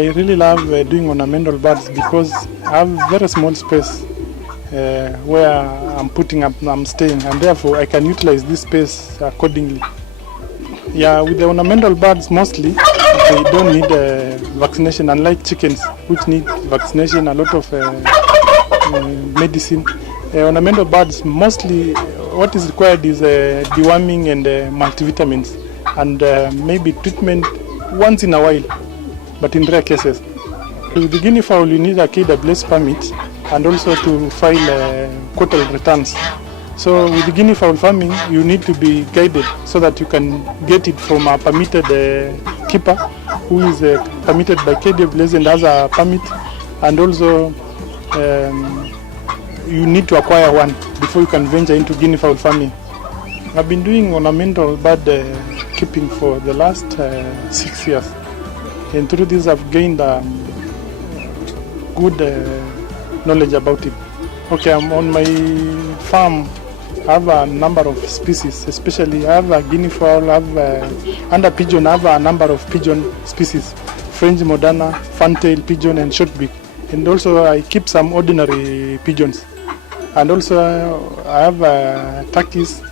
I really love doing ornamental birds because I have very small space where I'm staying, and therefore I can utilize this space accordingly. Yeah, with the ornamental birds mostly, they don't need vaccination, unlike chickens, which need vaccination, a lot of medicine. Ornamental birds, mostly what is required is deworming and multivitamins, and maybe treatment once in a while, but in rare cases. With the guinea fowl, you need a KWS permit and also to file quarterly returns. So with the guinea fowl farming, you need to be guided so that you can get it from a permitted keeper who is permitted by KWS and has a permit, and also you need to acquire one before you can venture into guinea fowl farming. I've been doing ornamental bird keeping for the last 6 years, and through this I've gained good knowledge about it. Okay, I'm on my farm. I have a number of species, especially I have a guinea fowl, I have under pigeon, I have a number of pigeon species, French Moderna, fantail pigeon and shortbeak. And also I keep some ordinary pigeons. And also I have turkeys,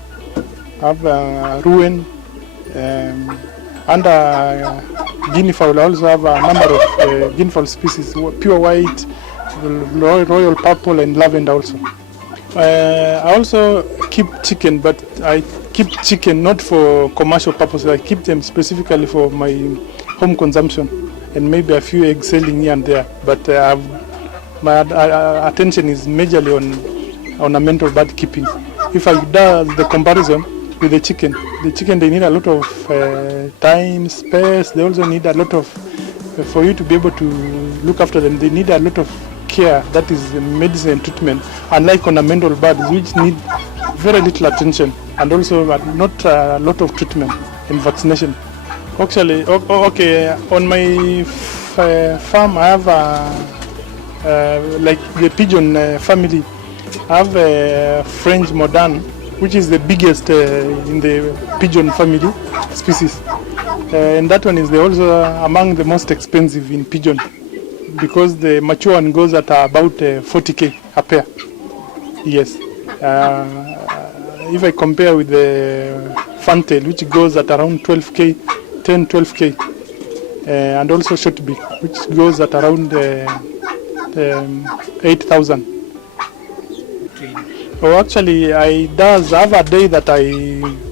I have rouen, under guinea fowl I also have a number of guinea fowl species, pure white, royal purple and lavender also. I also keep chicken, but I keep chicken not for commercial purposes. I keep them specifically for my home consumption and maybe a few eggs selling here and there. But my attention is majorly on ornamental bird keeping. If I do the comparison with the chicken they need a lot of time, space. They also need a lot of, for you to be able to look after them, they need a lot of care, that is medicine and treatment, unlike ornamental birds which need very little attention and also not a lot of treatment and vaccination. Actually, okay, on my farm I have like the pigeon family. I have a French Modern, which is the biggest in the pigeon family species, and that one is also among the most expensive in pigeon, because the mature one goes at about 40k a pair. Yes. If I compare with the fantail, which goes at around 12k, 12k, and also shortbeak, which goes at around 8,000. Oh, actually, I have a day that I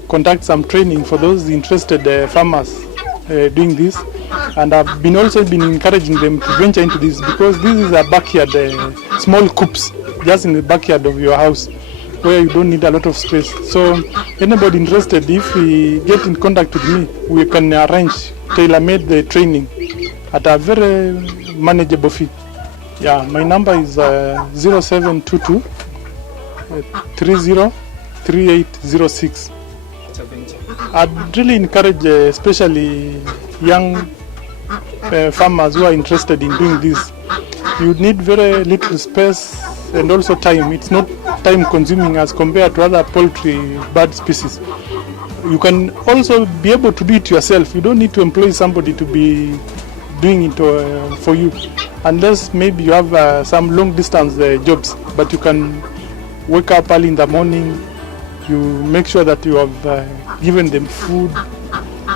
conduct some training for those interested farmers doing this. And I've also been encouraging them to venture into this, because this is a backyard, small coops just in the backyard of your house where you don't need a lot of space. So anybody interested, if we get in contact with me, we can arrange tailor-made the training at a very manageable fee. Yeah, my number is 0722 303806. I'd really encourage especially young farmers who are interested in doing this. You need very little space and also time. It's not time consuming as compared to other poultry bird species. You can also be able to do it yourself. You don't need to employ somebody to be doing it for you, unless maybe you have some long distance jobs, but you can wake up early in the morning, you make sure that you have given them food,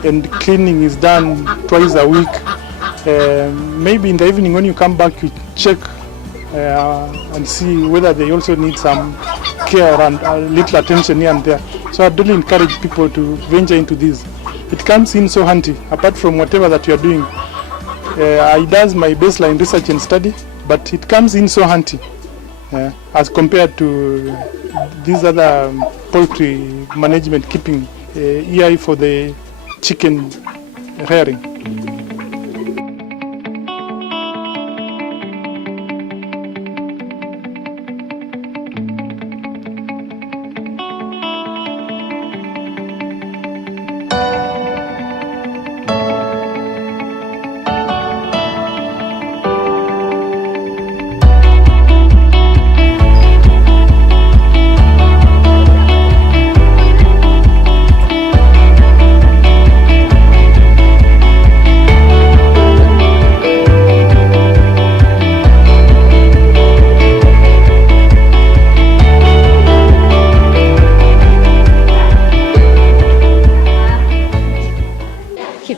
and cleaning is done twice a week. Maybe in the evening when you come back, you check and see whether they also need some care and a little attention here and there. So I really encourage people to venture into this. It comes in so handy, apart from whatever that you are doing. I does my baseline research and study, but it comes in so handy as compared to these other poultry management keeping, EI for the chicken rearing.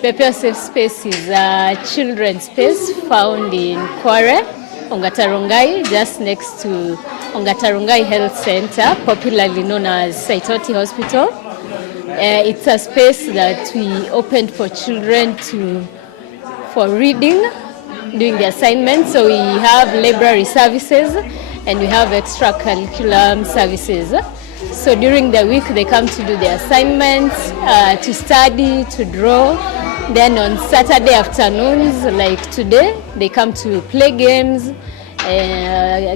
Kipepeo Safe Space is a children's space found in Kware, Ongata Rongai, just next to Ongata Rongai Health Center, popularly known as Saitoti Hospital. It's a space that we opened for children for reading, doing the assignments. So we have library services and we have extracurriculum services. So during the week they come to do the assignments, to study, to draw. Then on Saturday afternoons, like today, they come to play games,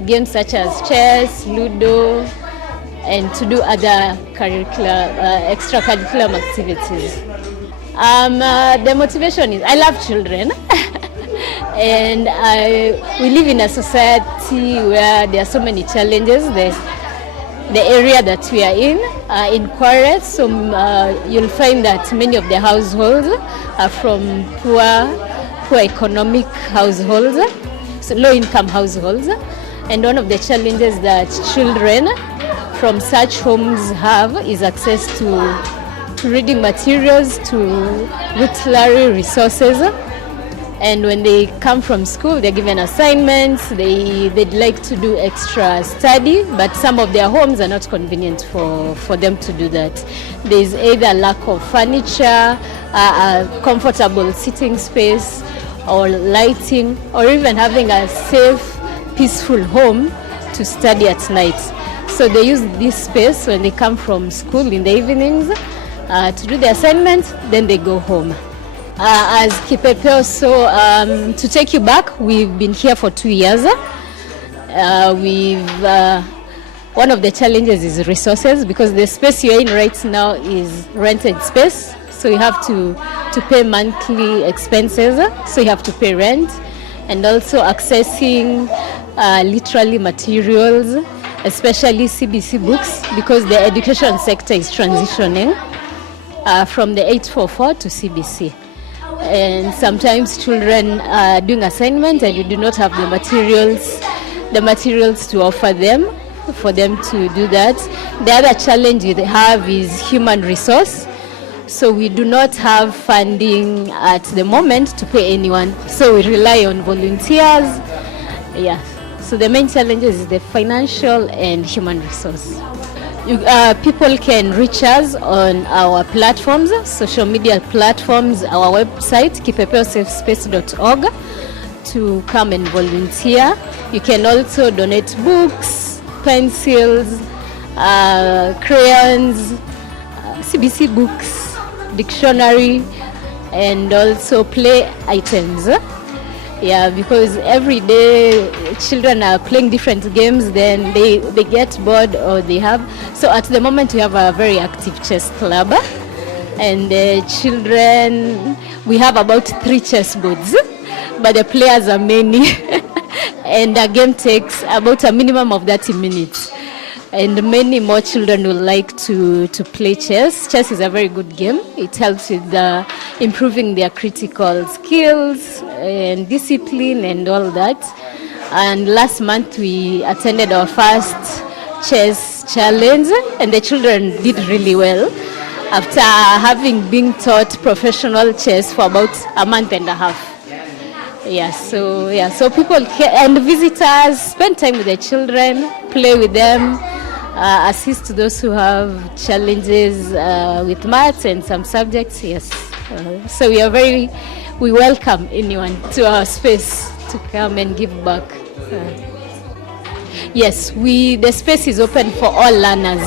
games such as chess, Ludo, and to do other extracurriculum activities. The motivation is I love children. And we live in a society where there are so many challenges. The area that we are in Kware, so you'll find that many of the households are from poor economic households, so low-income households. And one of the challenges that children from such homes have is access to reading materials, to literary resources. And when they come from school, they're given assignments, they'd like to do extra study, but some of their homes are not convenient for them to do that. There's either lack of furniture, a comfortable sitting space, or lighting, or even having a safe, peaceful home to study at night. So they use this space when they come from school in the evenings to do the assignments, then they go home. As Kipepeo, so to take you back, we've been here for 2 years. One of the challenges is resources, because the space you're in right now is rented space. So you have to pay monthly expenses, so you have to pay rent, and also accessing literary materials, especially CBC books, because the education sector is transitioning from the 844 to CBC. And sometimes children are doing assignments and you do not have the materials to offer them, for them to do that. The other challenge we have is human resource. So we do not have funding at the moment to pay anyone. So we rely on volunteers. Yeah. So the main challenges is the financial and human resource. People can reach us on our platforms, social media platforms, our website, kipepeosafespace.org, to come and volunteer. You can also donate books, pencils, crayons, CBC books, dictionary, and also play items. Yeah, because every day children are playing different games, then they get bored or they have. So at the moment we have a very active chess club, and the children, we have about 3 chess boards, but the players are many. And the game takes about a minimum of 30 minutes. And many more children would like to play chess. Chess is a very good game. It helps with improving their critical skills and discipline and all that. And last month we attended our first chess challenge, and the children did really well after having been taught professional chess for about a month and a half. So people and visitors spend time with the children, play with them, assist those who have challenges with maths and some subjects. Yes, so we welcome anyone to our space to come and give back. Yes, the space is open for all learners.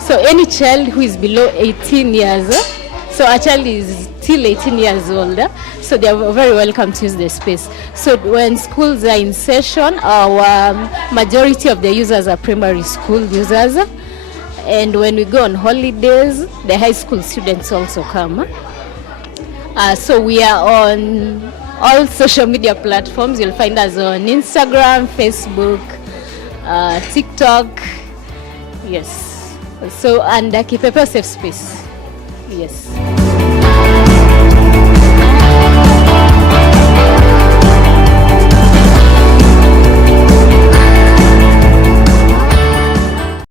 So any child who is below 18 years, so our child is till 18 years old, so they are very welcome to use the space. So when schools are in session, our majority of the users are primary school users. And when we go on holidays, the high school students also come. So we are on all social media platforms. You'll find us on Instagram, Facebook, TikTok. Yes. So under Kipepeo Safe Space. Yes.